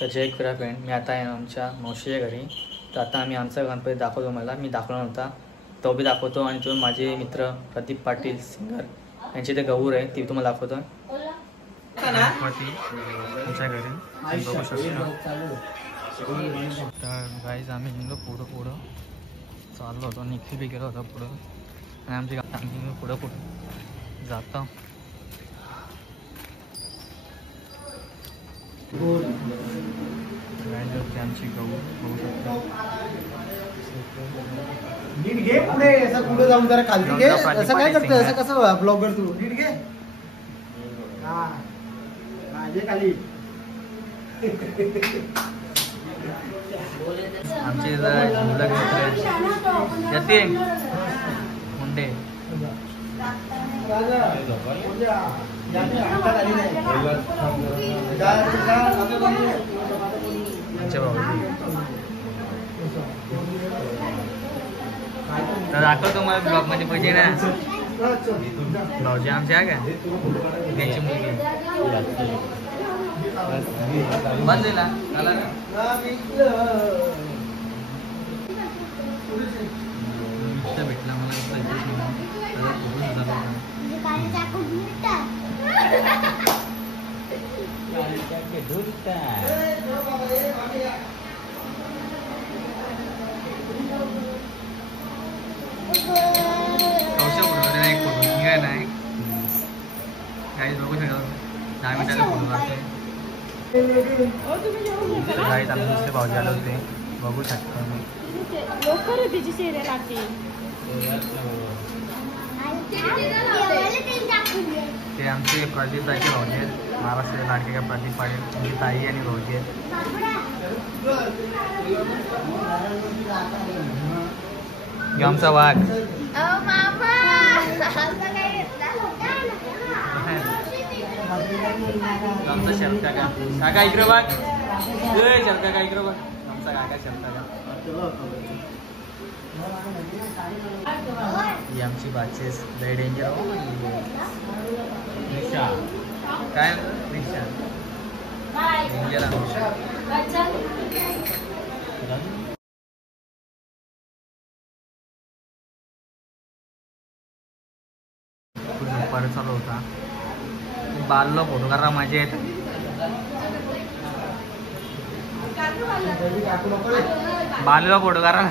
तर जय क्रीडा फ्रेंड, मी आता आहे आमच्या मावशीच्या घरी. तर आता आम्ही आमचा गणपती दाखवतो. मी दाखवला नव्हता, तो बी दाखवतो. आणि तो माझे मित्र प्रदीप पाटील सिंगर यांचे ते गौर आहे, ती तुम्हाला दाखवतो. गणपती आमच्या घरी बघू शकतो. तर गाईज आम्ही निघलो पुढं चाललो होतो. निखिल बी गेलो होता पुढं, आणि आमची आम्ही पुढं जातो. आमची गहू बघू शकता. नीट घे पुढे, असं पुढे जाऊन जरा खाली घे. असं काय करतोय, असं कसं ब्लॉगर तू? नीट घे. हा घे खाली. आमचे मुलं येते मुंडे तर दाखव तुम्हाला ब्लॉग मध्ये पाहिजे ना. भाऊजी आमचे आहे का, त्यांची मुलगी बंद झाला भेटला मला एक फोटो निघाय नाही. काही बघू शकतो 10 मिनिटाला फोटो लागतो. गाईत आम्ही दुसरे भाऊजी आले होते, बघू शकतो मी. ते आमचे प्रदीप ताईचे भाऊजी आहेत, महाराष्ट्र लाडके का प्रदीप पाटील, त्यांची ताई आणि भाऊजी आहेत. आमचा वाघ आमचा शरद काका. काका इकडे बघ, शरद काका इकडे बघ. आमचा काका शरद काका. ही आमची बाचेस लय डेंजर. रिक्षा काय रिक्षा डेंजर दुपारी चालू होता. बालला फोटो करा माझे आहेत. बालूला फोटो करा.